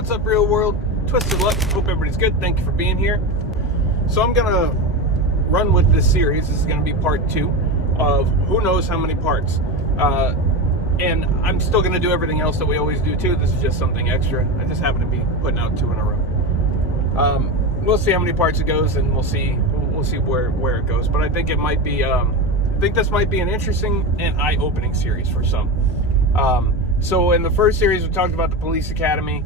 What's up, real world? Twisted Luck. Hope everybody's good. Thank you for being here. So I'm gonna run with this series. This is gonna be part 2 of who knows how many parts. And I'm still gonna do everything else that we always do too. This is just something extra. I just happen to be putting out 2 in a row. We'll see how many parts it goes, and we'll see where it goes. But I think it might be. I think this might be an interesting and eye-opening series for some. So in the first series, we talked about the police academy,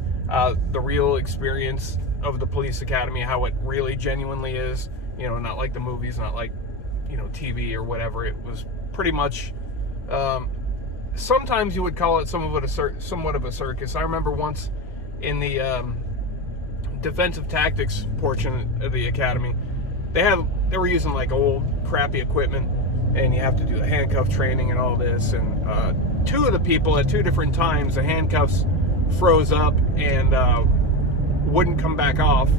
the real experience of the police academy, how it really genuinely is. You know, not like the movies, not like, you know, TV or whatever. It was pretty much. Sometimes you would call it somewhat of a circus. I remember once in the defensive tactics portion of the academy, they were using like old crappy equipment, and you have to do the handcuff training and all this. And 2 of the people at 2 different times, the handcuffs froze up and wouldn't come back off,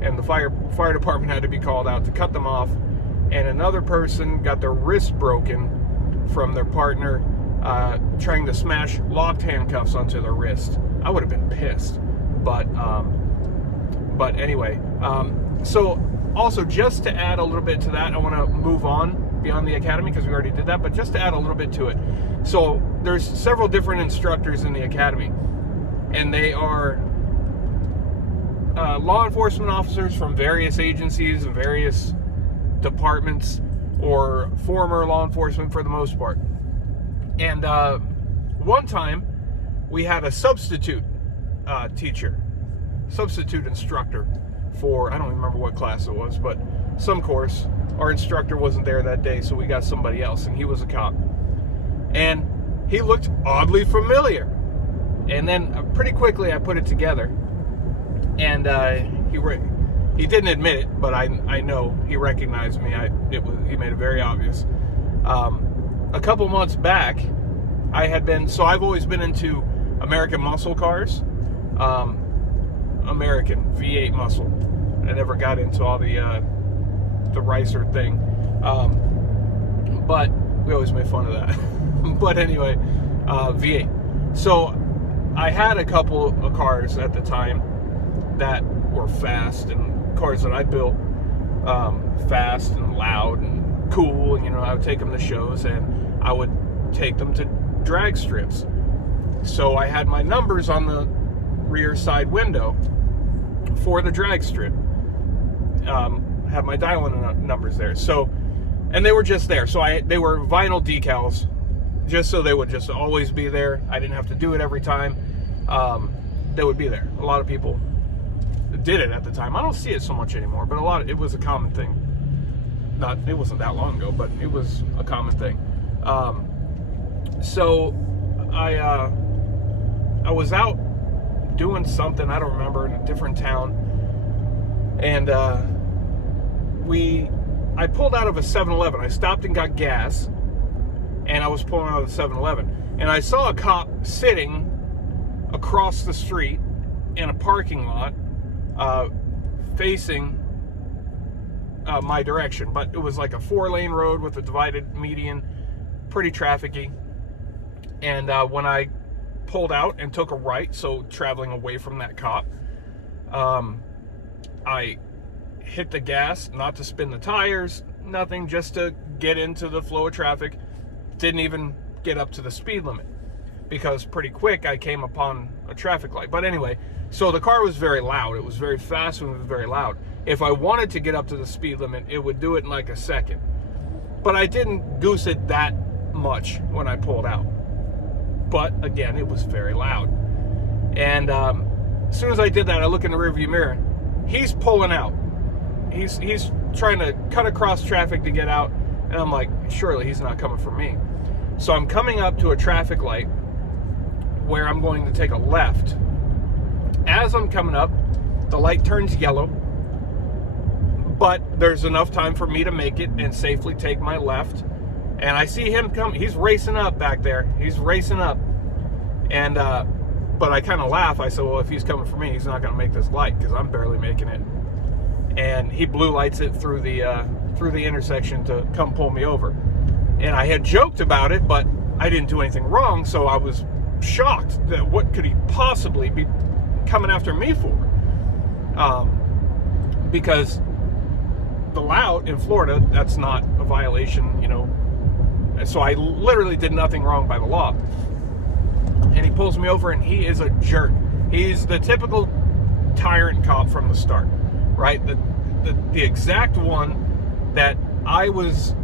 and the fire department had to be called out to cut them off. And another person got their wrist broken from their partner trying to smash locked handcuffs onto their wrist. I would have been pissed, but anyway. So also, just to add a little bit to that, I want to move on beyond the academy because we already did that, but just to add a little bit to it. So there's several different instructors in the academy, and they are law enforcement officers from various agencies and various departments, or former law enforcement for the most part. And one time we had a substitute substitute instructor for, I don't remember what class it was, but some course. Our instructor wasn't there that day, so we got somebody else, and he was a cop. And he looked oddly familiar. And then pretty quickly I put it together, and he didn't admit it, but I know he recognized me. He made it very obvious. A couple months back, I've always been into American muscle cars, American V8 muscle. I never got into all the Ricer thing, but we always made fun of that. But anyway, V8. So I had a couple of cars at the time that were fast, and cars that I built fast and loud and cool, and I would take them to shows, and I would take them to drag strips. So I had my numbers on the rear side window for the drag strip. Have my dial-in numbers there. So, and they were just there. So they were vinyl decals, just so they would just always be there. I didn't have to do it every time. They would be there. A lot of people did it at the time. I don't see it so much anymore, but it was a common thing. It wasn't that long ago, but it was a common thing. So I was out doing something, I don't remember, in a different town, and I pulled out of a 7-Eleven. I stopped and got gas, and I was pulling out of the 7-Eleven, and I saw a cop sitting across the street in a parking lot, facing my direction. But it was like a 4-lane road with a divided median, pretty trafficy. And when I pulled out and took a right, so traveling away from that cop, I hit the gas, not to spin the tires, nothing, just to get into the flow of traffic. Didn't even get up to the speed limit, because pretty quick I came upon a traffic light. But anyway, so the car was very loud. It was very fast and it was very loud. If I wanted to get up to the speed limit, it would do it in like a second. But I didn't goose it that much when I pulled out. But again, it was very loud. And as soon as I did that, I look in the rearview mirror. He's pulling out. He's trying to cut across traffic to get out. And I'm like, surely he's not coming for me. So I'm coming up to a traffic light where I'm going to take a left. As I'm coming up, the light turns yellow, but there's enough time for me to make it and safely take my left. And I see him come. He's racing up back there. He's racing up. And but I kind of laugh. I said, well, if he's coming for me, he's not going to make this light, because I'm barely making it. And he blue lights it through the intersection to come pull me over. And I had joked about it, but I didn't do anything wrong, so I was shocked that what could he possibly be coming after me for? Because the loud in Florida, that's not a violation, you know. So I literally did nothing wrong by the law. And he pulls me over, and he is a jerk. He's the typical tyrant cop from the start, right? The exact one that I was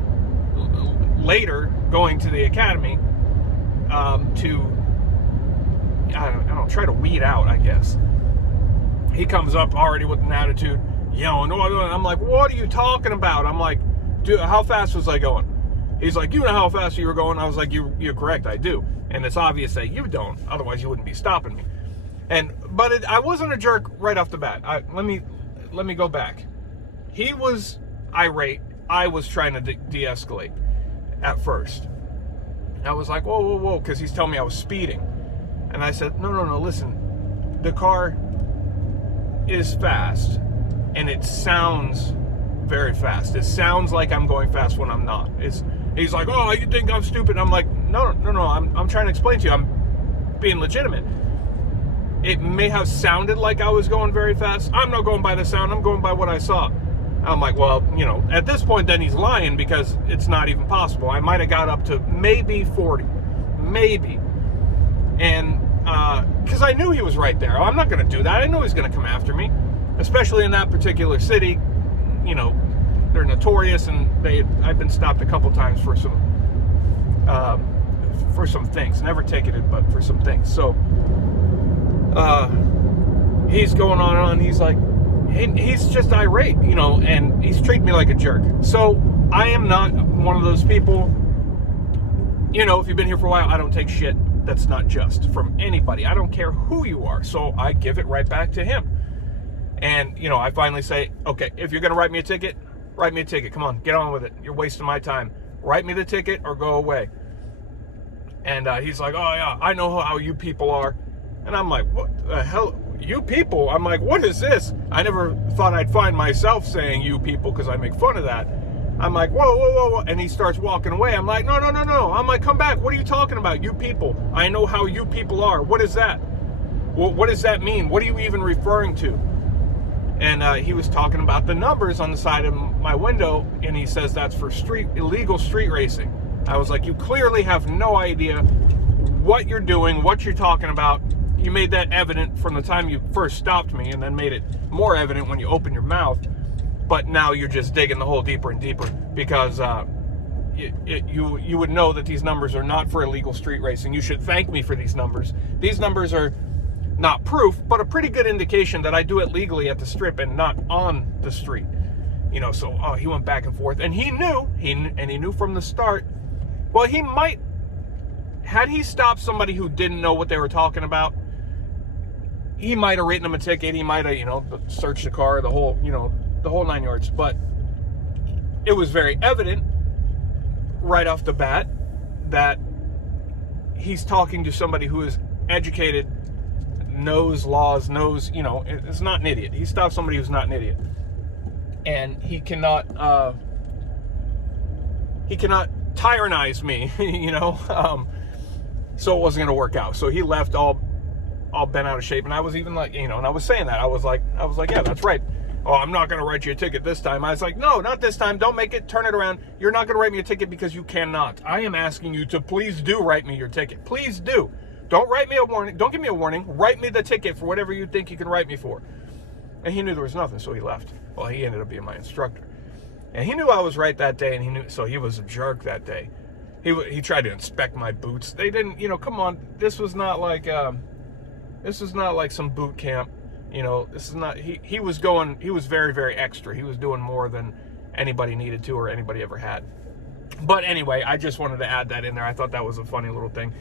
later going to the academy to, I don't know, try to weed out, I guess. He comes up already with an attitude, yelling. I'm like, what are you talking about? I'm like, dude, how fast was I going? He's like, you know how fast you were going? I was like, you're correct, I do. And it's obvious that you don't, otherwise you wouldn't be stopping me. But I wasn't a jerk right off the bat. Let me go back. He was irate. I was trying to de-escalate at first. I was like, whoa, because he's telling me I was speeding. And I said, no, listen. The car is fast, and it sounds very fast. It sounds like I'm going fast when I'm not. He's like, oh, you think I'm stupid? I'm like, no, I'm trying to explain to you. I'm being legitimate. It may have sounded like I was going very fast. I'm not going by the sound. I'm going by what I saw. I'm like, well, you know, at this point, then he's lying, because it's not even possible. I might have got up to maybe 40. Maybe. And because I knew he was right there. I'm not going to do that. I knew he was going to come after me, especially in that particular city. You know, they're notorious, and I've been stopped a couple times for some things. Never ticketed, but for some things. So he's going on and on. He's like, he's just irate, you know, and he's treating me like a jerk. So I am not one of those people. You know, if you've been here for a while, I don't take shit that's not just from anybody. I don't care who you are. So I give it right back to him. And, you know, I finally say, okay, if you're going to write me a ticket, write me a ticket. Come on, get on with it. You're wasting my time. Write me the ticket or go away. And he's like, oh, yeah, I know how you people are. And I'm like, what the hell? You people? I'm like, what is this? I never thought I'd find myself saying you people, because I make fun of that. I'm like, whoa. And he starts walking away. I'm like, no. I'm like, come back. What are you talking about? You people. I know how you people are. What is that? Well, what does that mean? What are you even referring to? And he was talking about the numbers on the side of my window, and he says that's for illegal street racing. I was like, you clearly have no idea what you're doing, what you're talking about. You made that evident from the time you first stopped me, and then made it more evident when you opened your mouth. But now you're just digging the hole deeper and deeper, because you would know that these numbers are not for illegal street racing. You should thank me for these numbers. These numbers are not proof, but a pretty good indication that I do it legally at the strip and not on the street. You know, so he went back and forth, and he knew from the start. Well, he might, had he stopped somebody who didn't know what they were talking about, he might have written him a ticket. He might have, you know, searched the car, the whole 9 yards. But it was very evident right off the bat that he's talking to somebody who is educated, knows laws, knows, you know, is not an idiot. He stopped somebody who's not an idiot. And he cannot tyrannize me, you know. So it wasn't going to work out. So he left all bent out of shape. And I was even like, you know, and I was saying that. I was like, yeah, that's right. Oh, I'm not going to write you a ticket this time. I was like, no, not this time. Don't make it. Turn it around. You're not going to write me a ticket because you cannot. I am asking you to please do write me your ticket. Please do. Don't write me a warning. Don't give me a warning. Write me the ticket for whatever you think you can write me for. And he knew there was nothing, so he left. Well, he ended up being my instructor. And he knew I was right that day, and he knew, so he was a jerk that day. He tried to inspect my boots. They didn't, you know, come on. This was not like some boot camp. You know, this is not, he was very, very extra. He was doing more than anybody needed to or anybody ever had. But anyway, I just wanted to add that in there. I thought that was a funny little thing.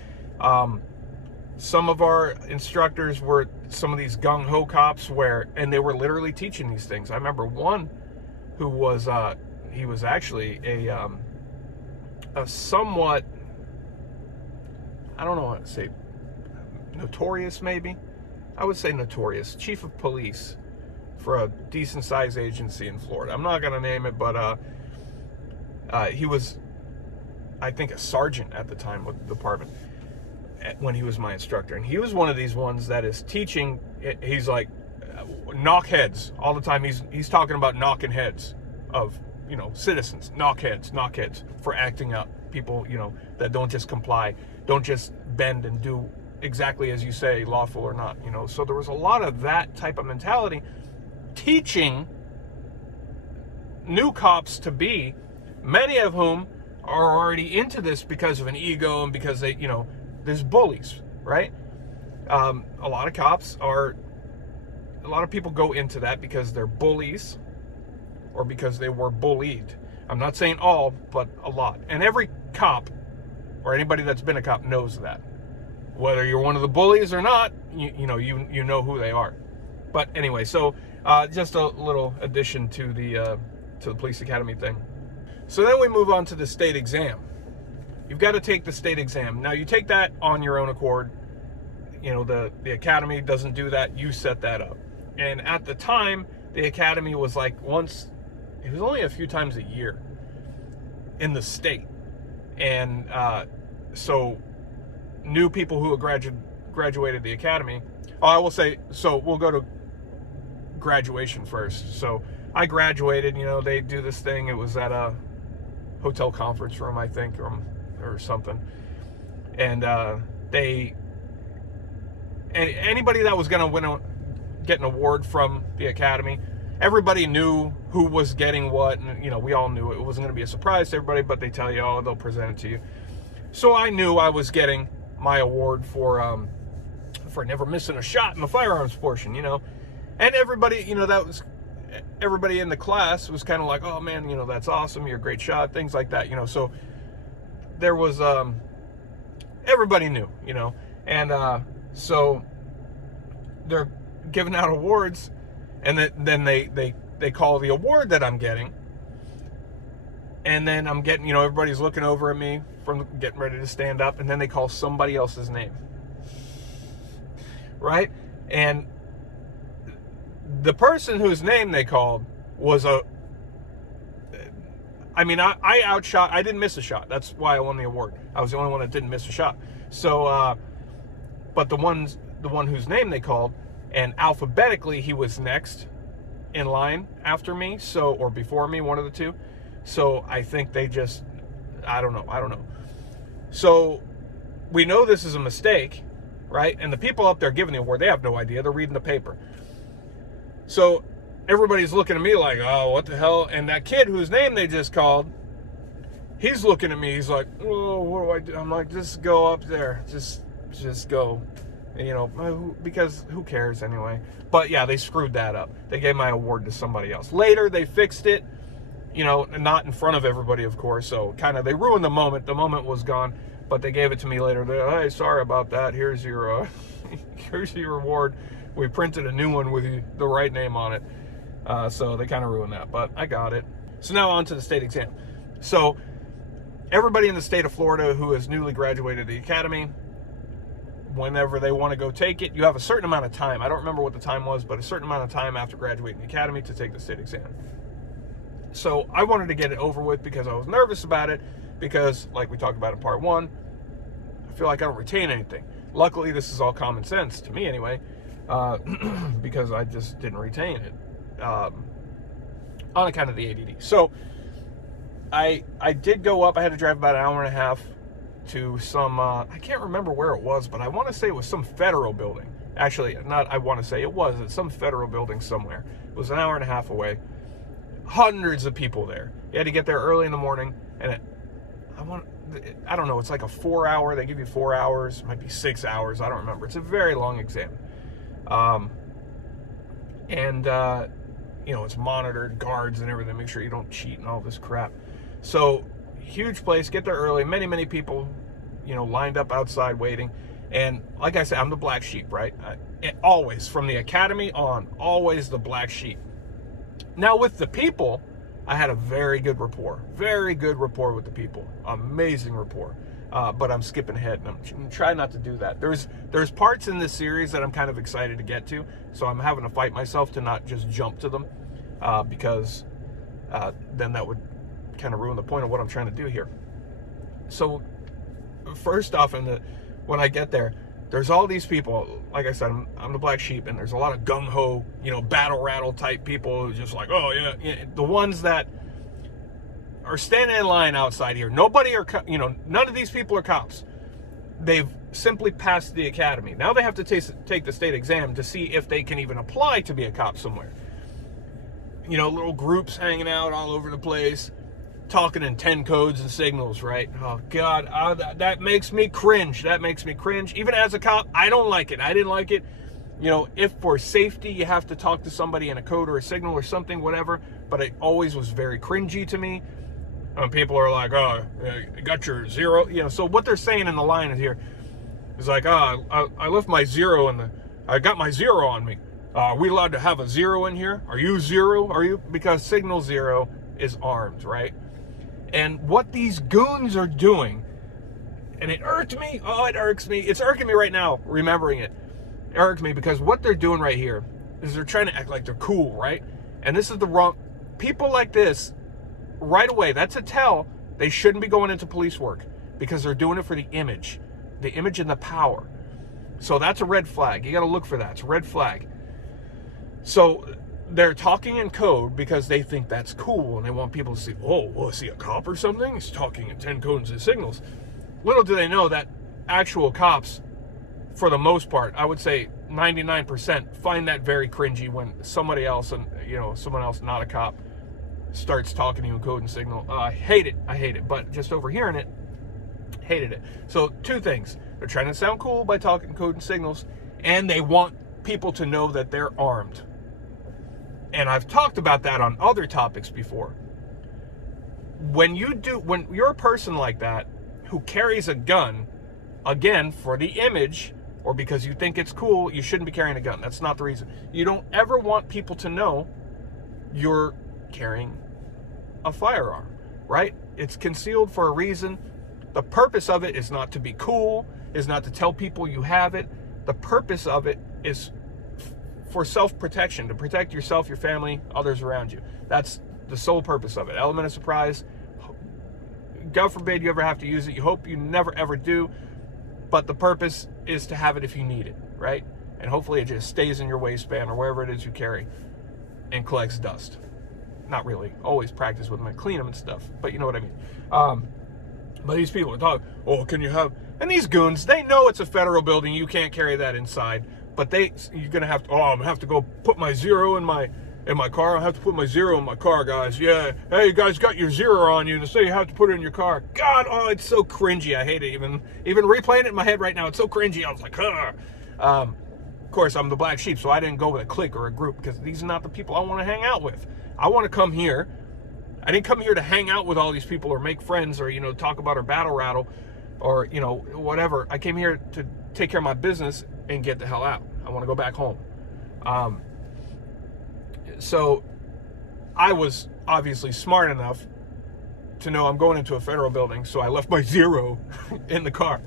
Some of our instructors were some of these gung-ho cops and they were literally teaching these things. I remember one who was, he was actually a somewhat, I don't know what to say, notorious maybe? I would say notorious, chief of police for a decent-sized agency in Florida. I'm not going to name it, but he was, I think, a sergeant at the time with the department. when he was my instructor. And he was one of these ones that is teaching, he's like, knock heads all the time. He's talking about knocking heads of, citizens, knock heads for acting up. People, that don't just comply, don't just bend and do exactly as you say, lawful or not, So there was a lot of that type of mentality, teaching new cops to be, many of whom are already into this because of an ego and because they, there's bullies, right? A lot of people go into that because they're bullies or because they were bullied. I'm not saying all, but a lot. And every cop or anybody that's been a cop knows that. Whether you're one of the bullies or not, you know who they are. But anyway, so just a little addition to the police academy thing. So then we move on to the state exam. You've got to take the state exam. Now you take that on your own accord. The academy doesn't do that. You set that up. And at the time, the academy was like it was only a few times a year in the state. And so new people who graduated the academy, I will say, so we'll go to graduation first. So I graduated, they do this thing. It was at a hotel conference room, I think, or something. And anybody that was going to get an award from the academy, everybody knew who was getting what, and we all knew it wasn't going to be a surprise to everybody, but they tell you, they'll present it to you. So I knew I was getting my award for never missing a shot in the firearms portion, and everybody, that was everybody in the class was kind of like, oh man, that's awesome, you're a great shot, things like that, so there was everybody knew, and so they're giving out awards, and then they call the award that I'm getting, and then I'm getting, everybody's looking over at me from getting ready to stand up, and then they call somebody else's name, right? And the person whose name they called was I outshot, I didn't miss a shot. That's why I won the award. I was the only one that didn't miss a shot. So, but the one whose name they called, and alphabetically he was next in line after me, or before me, one of the two. So I think they just, I don't know. So we know this is a mistake, right? And the people up there giving the award, they have no idea. They're reading the paper. So everybody's looking at me like, oh, what the hell? And that kid whose name they just called, he's looking at me. He's like, oh, what do I do? I'm like, just go up there. Just go. Because who cares anyway? But yeah, they screwed that up. They gave my award to somebody else. Later, they fixed it, not in front of everybody, of course. So kind of, they ruined the moment. The moment was gone, but they gave it to me later. Hey, sorry about that. Here's your here's your award. We printed a new one with the right name on it. So they kind of ruined that, but I got it. So now on to the state exam. So everybody in the state of Florida who has newly graduated the academy, whenever they want to go take it, you have a certain amount of time. I don't remember what the time was, but a certain amount of time after graduating the academy to take the state exam. So I wanted to get it over with because I was nervous about it, because like we talked about in part one, I feel like I don't retain anything. Luckily, this is all common sense to me anyway, because I just didn't retain it on account of the ADD. So I did go up. I had to drive about an hour and a half to some, I can't remember where it was, but I want to say it was some federal building. Actually, not I want to say, it was at some federal building somewhere. It was an hour and a half away. Hundreds of people there. You had to get there early in the morning, and I don't know, it's like a 4 hour, they give you 4 hours, it might be 6 hours, I don't remember. It's a very long exam. It's monitored, guards and everything, make sure you don't cheat and all this crap. So, huge place, get there early, many people, lined up outside waiting. And like I said, I'm the black sheep, right? Always, from the academy on, always the black sheep. Now with the people, I had a very good rapport with the people, amazing rapport. But I'm skipping ahead, and I'm trying not to do that. There's parts in this series that I'm kind of excited to get to, so I'm having to fight myself to not just jump to them, because then that would kind of ruin the point of what I'm trying to do here. So first off, when I get there, there's all these people. Like I said, I'm the black sheep, and there's a lot of gung-ho, battle rattle type people who just like, oh yeah, the ones that are standing in line outside here. None of these people are cops. They've simply passed the academy. Now they have to take the state exam to see if they can even apply to be a cop somewhere. Little groups hanging out all over the place, talking in 10 codes and signals, right? Oh, God, that makes me cringe. That makes me cringe. Even as a cop, I don't like it. I didn't like it. If for safety you have to talk to somebody in a code or a signal or something, whatever, but it always was very cringy to me. People are like, oh, you got your zero. So what they're saying in the line here is like, I left my zero I got my zero on me. Are we allowed to have a zero in here? Are you zero? Are you? Because Signal Zero is armed, right? And what these goons are doing, and it irked me. Oh, it irks me. It's irking me right now, remembering it. It irked me because what they're doing right here is they're trying to act like they're cool, right? And this is the wrong... People like this, right away, that's a tell they shouldn't be going into police work because they're doing it for the image and the power. So that's a red flag. You got to look for that. It's a red flag. So they're talking in code because they think that's cool and they want people to see, oh, is he a cop or something? He's talking in 10 codes and signals. Little do they know that actual cops, for the most part, I would say 99%, find that very cringy when somebody else, someone else not a cop, starts talking to you in code and signal. I hate it. But just overhearing it, hated it. So 2 things. They're trying to sound cool by talking code and signals, and they want people to know that they're armed. And I've talked about that on other topics before. When you're a person like that who carries a gun, again, for the image or because you think it's cool, you shouldn't be carrying a gun. That's not the reason. You don't ever want people to know you're carrying a firearm, right? It's concealed for a reason. The purpose of it is not to be cool, is not to tell people you have it. The purpose of it is for self-protection, to protect yourself, your family, others around you. That's the sole purpose of it. Element of surprise. God forbid you ever have to use it. You hope you never ever do. But the purpose is to have it if you need it, right? And hopefully it just stays in your waistband or wherever it is you carry and collects dust. Not really. Always practice with them and clean them and stuff. But you know what I mean. But these people are talking, oh, can you have... And these goons, they know it's a federal building. You can't carry that inside. But you're going to have to, I'm going to have to go put my zero in my car. I have to put my zero in my car, guys. Yeah. Hey, you guys got your zero on you. To say you have to put it in your car. God, it's so cringy. I hate it. Even replaying it in my head right now, it's so cringy. I was like, Of course, I'm the black sheep, so I didn't go with a clique or a group because these are not the people I want to hang out with. I want to come here. I didn't come here to hang out with all these people or make friends or, talk about our battle rattle or, whatever. I came here to take care of my business and get the hell out. I want to go back home. So I was obviously smart enough to know I'm going into a federal building, so I left my zero in the car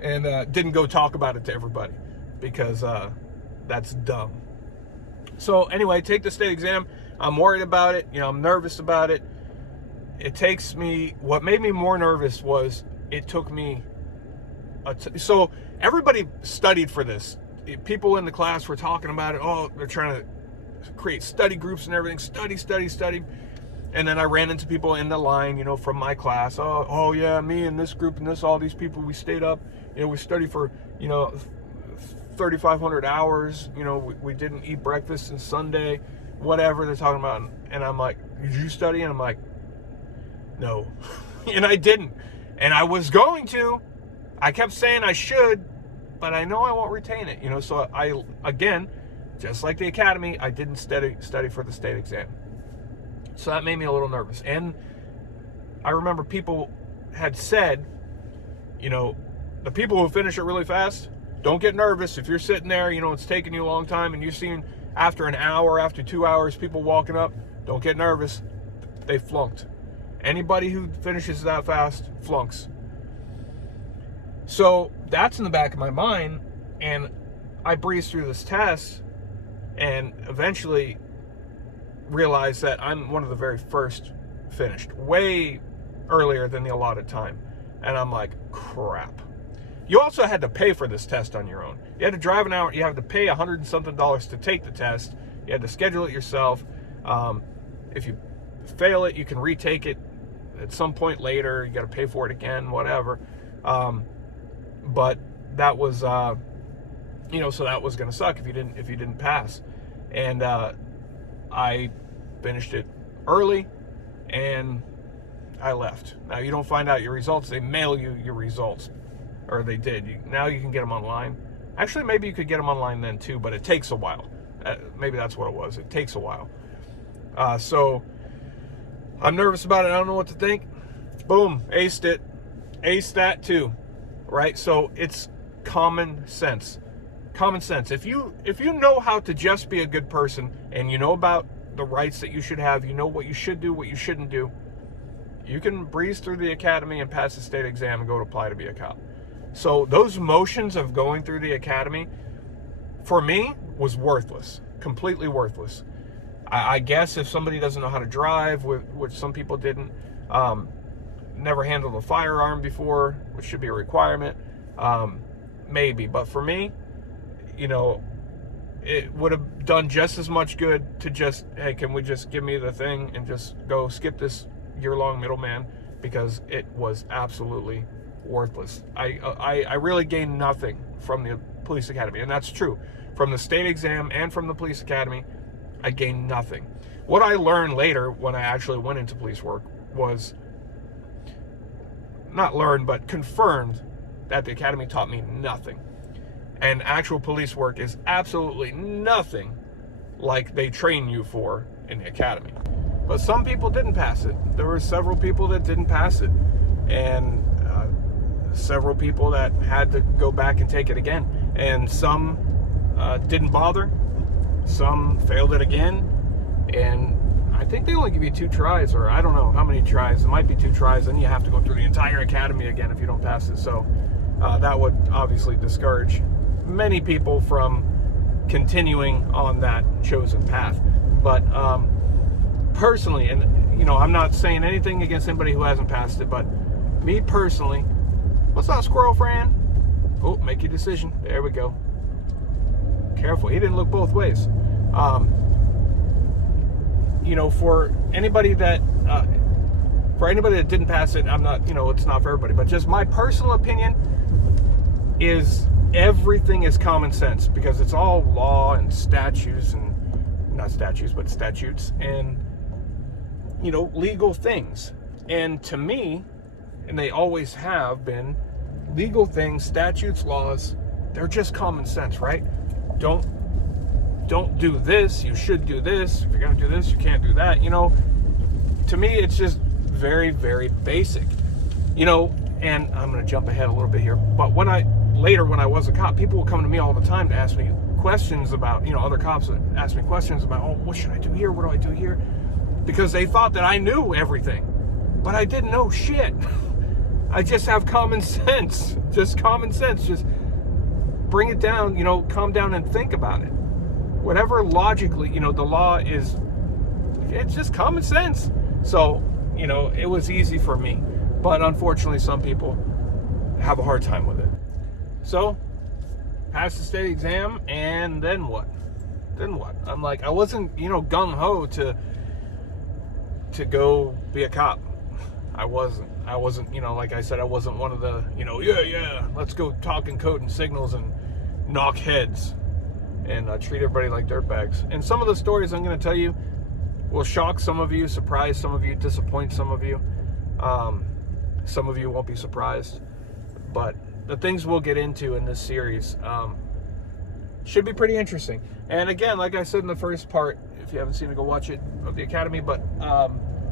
and didn't go talk about it to everybody because that's dumb. So anyway, take the state exam. I'm worried about it. I'm nervous about it. It takes me... What made me more nervous was it took me... So everybody studied for this. People in the class were talking about it. Oh, they're trying to create study groups and everything. Study. And then I ran into people in the line, from my class. Oh yeah, me and this group and all these people, we stayed up. We studied for, 3,500 hours. We didn't eat breakfast on Sunday. Whatever they're talking about. And I'm like, did you study? And I'm like, no. And I didn't. And I was going to. I kept saying I should, but I know I won't retain it. So I, again, just like the academy, I didn't study for the state exam. So that made me a little nervous. And I remember people had said, the people who finish it really fast, don't get nervous. If you're sitting there, it's taking you a long time and you're seeing after an hour, after 2 hours, people walking up, don't get nervous. They flunked. Anybody who finishes that fast flunks. So that's in the back of my mind, and I breezed through this test and eventually realized that I'm one of the very first finished, way earlier than the allotted time. And I'm like, crap. You also had to pay for this test on your own. You had to drive an hour. You had to pay $100 and something to take the test. You had to schedule it yourself. If you fail it, you can retake it at some point later. You got to pay for it again, whatever. But that was, so that was going to suck if you didn't pass. And I finished it early, and I left. Now, you don't find out your results. They mail you your results. Or they did. Now you can get them online. Actually, maybe you could get them online then too, but it takes a while. Maybe that's what it was. It takes a while. So I'm nervous about it. I don't know what to think. Boom, aced it. Aced that too, right? So it's common sense. Common sense. If you know how to just be a good person, and you know about the rights that you should have, you know what you should do, what you shouldn't do, you can breeze through the academy and pass the state exam and go to apply to be a cop. So those motions of going through the academy, for me, was worthless. Completely worthless. I guess if somebody doesn't know how to drive, which some people didn't, never handled a firearm before, which should be a requirement, maybe. But for me, it would have done just as much good to just, hey, can we just give me the thing and just go skip this year-long middleman, because it was absolutely worthless. I really gained nothing from the police academy, and that's true. From the state exam and from the police academy, I gained nothing. What I learned later when I actually went into police work was, not learned, but confirmed that the academy taught me nothing. And actual police work is absolutely nothing like they train you for in the academy. But some people didn't pass it. There were several people that didn't pass it. And several people that had to go back and take it again. And some didn't bother. Some failed it again. And I think they only give you 2 tries, or I don't know how many tries. It might be 2 tries, and you have to go through the entire academy again if you don't pass it. So that would obviously discourage many people from continuing on that chosen path. But personally, and I'm not saying anything against anybody who hasn't passed it, but me personally, what's up, squirrel friend? Oh, make your decision. There we go. Careful, he didn't look both ways. For anybody that didn't pass it, I'm not, it's not for everybody, but just my personal opinion is everything is common sense, because it's all law and statutes, and not statutes, but statutes, and legal things. And to me, and they always have been, legal things, statutes, laws, they're just common sense, right? Don't do this, you should do this. If you're gonna do this, you can't do that. To me, it's just very, very basic. And I'm gonna jump ahead a little bit here, but when I was a cop, people would come to me all the time to ask me questions about, other cops would ask me questions about, oh, what should I do here? What do I do here? Because they thought that I knew everything, but I didn't know shit. I just have common sense, just bring it down, calm down and think about it. Whatever logically, the law is, it's just common sense. So, it was easy for me, but unfortunately some people have a hard time with it. So, passed the state exam, and then what? I'm like, I wasn't, gung-ho to go be a cop. I wasn't, like I said, I wasn't one of the, let's go talk in code and signals and knock heads and treat everybody like dirtbags. And some of the stories I'm going to tell you will shock some of you, surprise some of you, disappoint some of you. Some of you won't be surprised. But the things we'll get into in this series should be pretty interesting. And again, like I said in the first part, if you haven't seen it, go watch it, of the Academy. But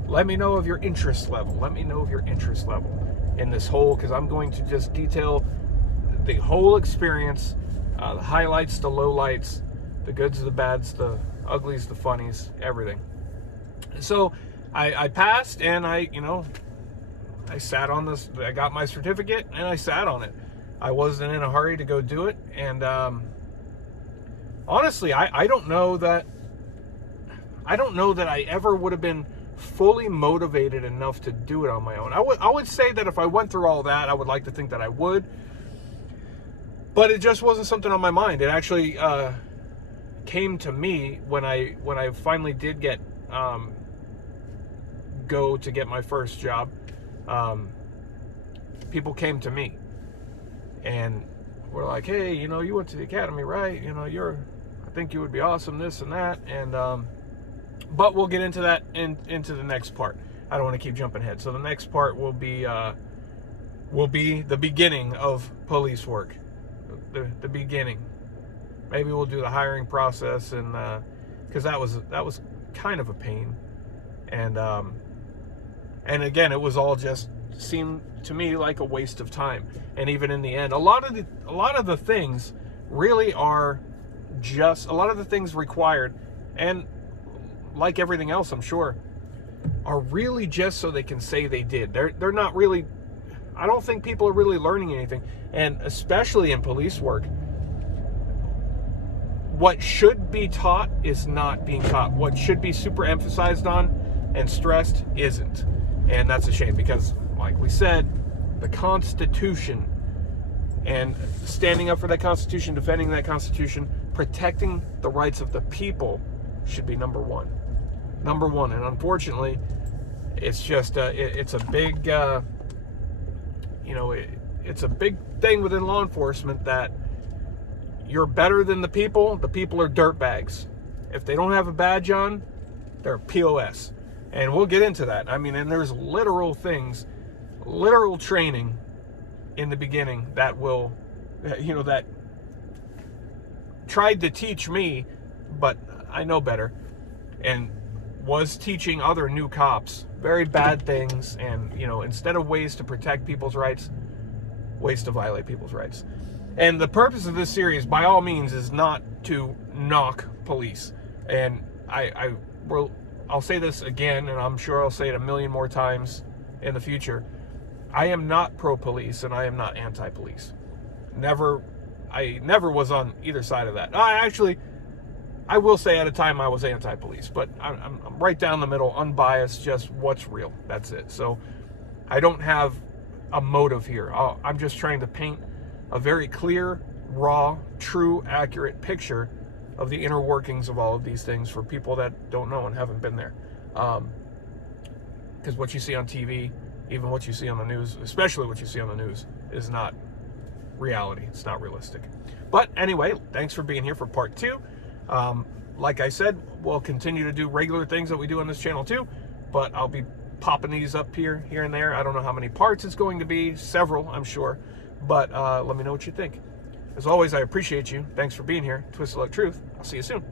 let me know of your interest level. Let me know of your interest level in this whole, because I'm going to just detail the whole experience, the highlights, the lowlights, the goods, the bads, the uglies, the funnies, everything. So I passed, and I sat on this. I got my certificate, and I sat on it. I wasn't in a hurry to go do it. And honestly, I don't know that I ever would have been fully motivated enough to do it on my own. I would say that if I went through all that, I would like to think that I would. But it just wasn't something on my mind. It actually came to me when I finally did get go to get my first job. People came to me and were like, "Hey, you know, you went to the academy, right? You know, I think you would be awesome, this and that." And but we'll get into that into the next part. I don't want to keep jumping ahead. So the next part will be the beginning of police work. The beginning. Maybe we'll do the hiring process, and because that was kind of a pain, and again, it was all just seemed to me like a waste of time. And even in the end, a lot of the things really are just a lot of the things required, and like everything else, I'm sure, are really just so they can say they did. They're not really. I don't think people are really learning anything, and especially in police work, what should be taught is not being taught. What should be super emphasized on and stressed isn't, and that's a shame because, like we said, the Constitution and standing up for that Constitution, defending that Constitution, protecting the rights of the people should be number one. And unfortunately, it's just it's a big. It's a big thing within law enforcement that you're better than the people. The people are dirtbags. If they don't have a badge on, they're POS. And we'll get into that. I mean, and there's literal things, literal training in the beginning that will, that tried to teach me, but I know better, and was teaching other new cops very bad things, and instead of ways to protect people's rights, ways to violate people's rights. And the purpose of this series, by all means, is not to knock police. And I'll say this again, and I'm sure I'll say it a million more times in the future. I am not pro-police, and I am not anti-police. I never was on either side of that. I will say at a time I was anti-police, but I'm right down the middle, unbiased, just what's real. That's it. So I don't have a motive here. I'm just trying to paint a very clear, raw, true, accurate picture of the inner workings of all of these things for people that don't know and haven't been there. Because what you see on TV, even what you see on the news, especially what you see on the news, is not reality. It's not realistic. But anyway, thanks for being here for part 2. Like I said, we'll continue to do regular things that we do on this channel too, but I'll be popping these up here and there. I don't know how many parts it's going to be, several, I'm sure, but let me know what you think. As always, I appreciate you. Twisted Luck Truth. I'll see you soon.